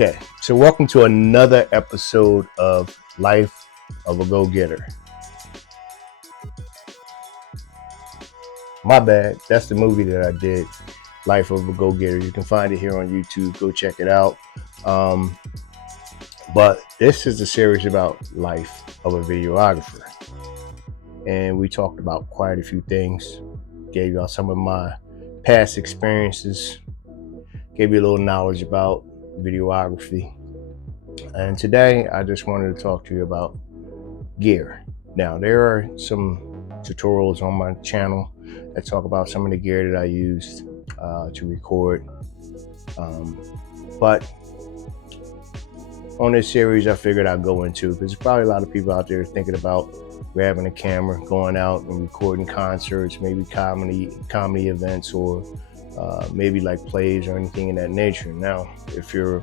Okay, so welcome to another episode of Life of a Go-Getter. My bad, that's the movie that I did, Life of a Go-Getter. You can find it here on YouTube. Go check it out. But this is a series about life of a videographer. And we talked about quite a few things. Gave y'all some of my past experiences. Gave you a little knowledge about videography. And today I just wanted to talk to you about gear. Now, there are some tutorials on my channel that talk about some of the gear that I used to record. But on this series, I figured I'd go into, because there's probably a lot of people out there thinking about grabbing a camera, going out and recording concerts, maybe comedy events, or maybe like plays or anything in that nature. Now, if you're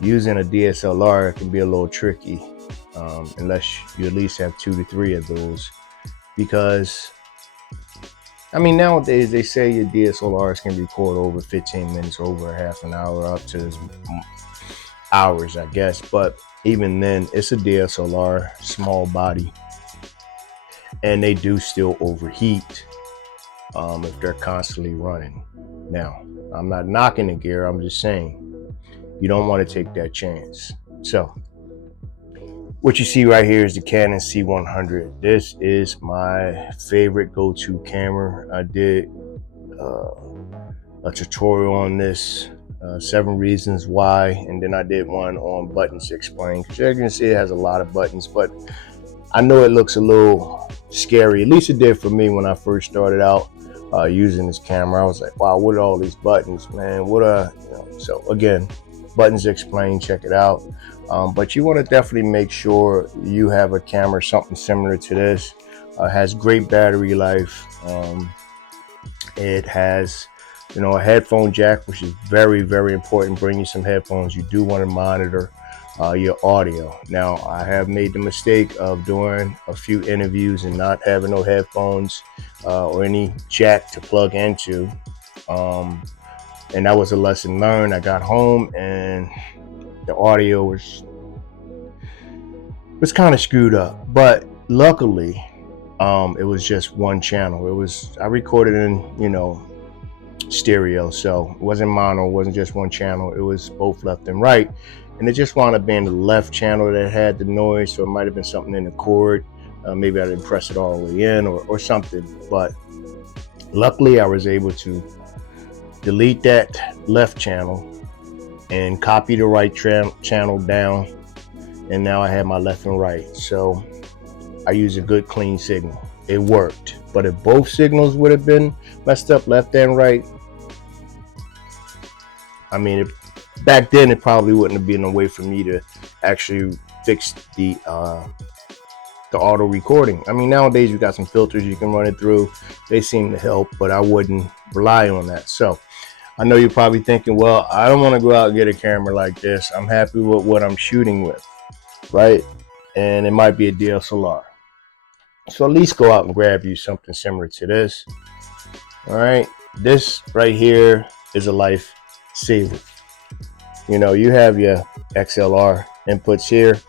using a DSLR, it can be a little tricky unless you at least have 2 to 3 of those, because I mean, nowadays they say your DSLRs can record over 15 minutes, over a half an hour, up to hours, I guess. But even then, it's a DSLR, small body, and they do still overheat if they're constantly running. Now, I'm not knocking the gear, I'm just saying you don't want to take that chance. So what you see right here is the Canon C100. This is my favorite go-to camera. I did a tutorial on this, 7 reasons why, and then I did one on buttons explained. Because you can see it has a lot of buttons, but I know it looks a little scary. At least it did for me when I first started out using this camera. I was like, wow, what are all these buttons, man? So again, buttons explained, check it out. But you want to definitely make sure you have a camera, something similar to this. Has great battery life. It has, a headphone jack, which is very, very important. Bring you some headphones. You do want to monitor your audio. Now, I have made the mistake of doing a few interviews and not having no headphones or any jack to plug into. And that was a lesson learned. I got home and the audio was kind of screwed up, but luckily it was just one channel. I recorded in stereo, so it wasn't mono, it wasn't just one channel, it was both left and right, and it just wound up being the left channel that had the noise. So it might have been something in the cord, maybe I didn't press it all the way in or something, but luckily I was able to delete that left channel and copy the right channel down, and now I have my left and right. So I use a good clean signal. It worked. But if both signals would have been messed up, left and right, I mean, back then it probably wouldn't have been a way for me to actually fix the auto recording. I mean, nowadays you got some filters you can run it through. They seem to help, but I wouldn't rely on that. So I know you're probably thinking, well, I don't want to go out and get a camera like this. I'm happy with what I'm shooting with, right? And it might be a DSLR. So at least go out and grab you something similar to this. All right, this right here is a life saver. You have your XLR inputs here,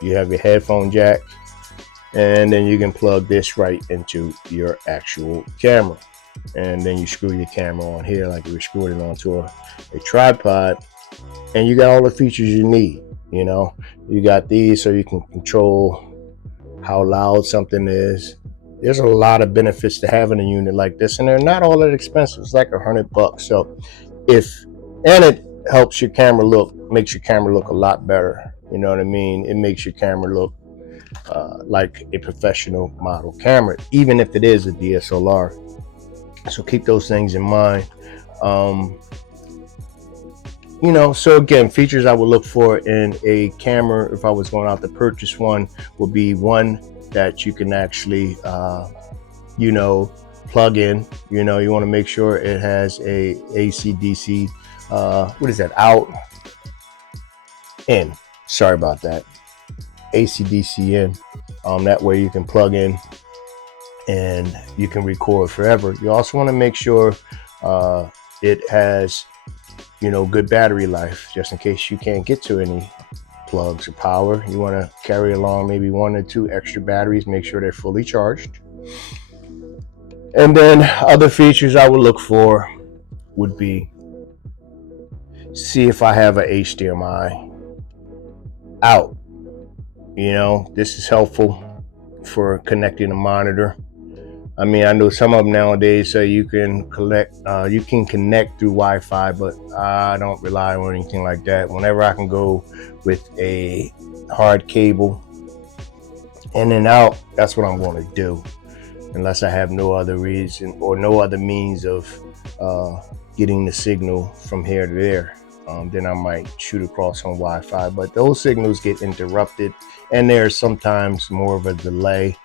you have your headphone jack, and then you can plug this right into your actual camera. And then you screw your camera on here like you were screwing it onto a tripod, and you got all the features you need. You got these so you can control how loud something is. There's a lot of benefits to having a unit like this, and they're not all that expensive. It's like $100. So and it helps your camera makes your camera look a lot better. You know what I mean? It makes your camera look like a professional model camera, even if it is a DSLR. So keep those things in mind. So again, features I would look for in a camera if I was going out to purchase one would be one that you can actually, plug in. You want to make sure it has a AC/DC, out, in. Sorry about that. AC/DC in. That way you can plug in and you can record forever. You also want to make sure it has good battery life, just in case you can't get to any plugs or power. You want to carry along maybe 1 or 2 extra batteries, make sure they're fully charged. And then other features I would look for would be, see if I have a HDMI out. This is helpful for connecting a monitor. I mean, I know some of them nowadays say you can connect through Wi-Fi, but I don't rely on anything like that. Whenever I can go with a hard cable in and out, that's what I'm going to do, unless I have no other reason or no other means of getting the signal from here to there. Then I might shoot across on Wi-Fi, but those signals get interrupted, and there's sometimes more of a delay.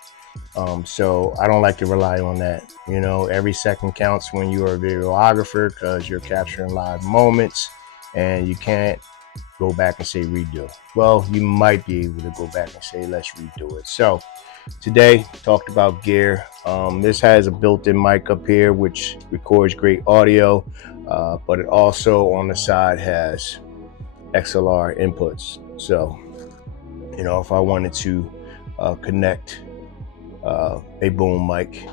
So I don't like to rely on that. Every second counts when you are a videographer, because you're capturing live moments, and you can't go back and say redo. Well, you might be able to go back and say let's redo it. So today talked about gear. This has a built-in mic up here which records great audio, but it also on the side has XLR inputs. So if I wanted to connect a boom mic,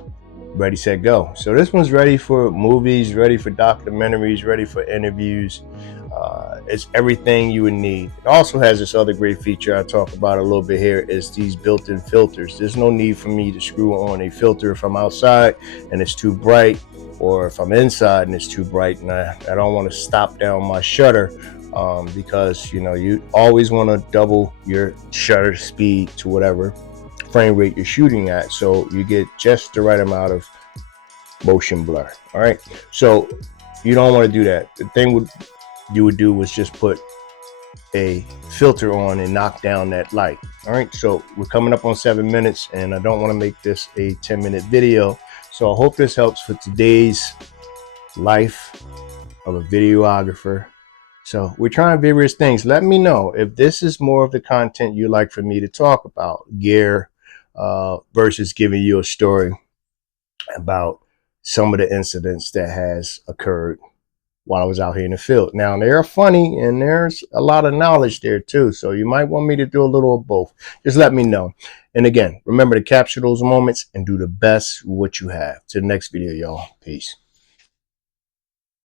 ready, set, go. So this one's ready for movies, ready for documentaries, ready for interviews. It's everything you would need. It also has this other great feature I talk about a little bit here, is these built-in filters. There's no need for me to screw on a filter if I'm outside and it's too bright, or if I'm inside and it's too bright and I don't want to stop down my shutter, because you always want to double your shutter speed to whatever frame rate you're shooting at, so you get just the right amount of motion blur. All right, so you don't want to do that. The thing you would do was just put a filter on and knock down that light. All right, so we're coming up on 7 minutes, and I don't want to make this a 10-minute video, so I hope this helps for today's life of a videographer. So we're trying various things. Let me know if this is more of the content you like for me to talk about, gear, versus giving you a story about some of the incidents that has occurred while I was out here in the field. Now, they're funny and there's a lot of knowledge there too, so you might want me to do a little of both. Just let me know. And again, remember to capture those moments and do the best with what you have. To the next video, y'all. Peace.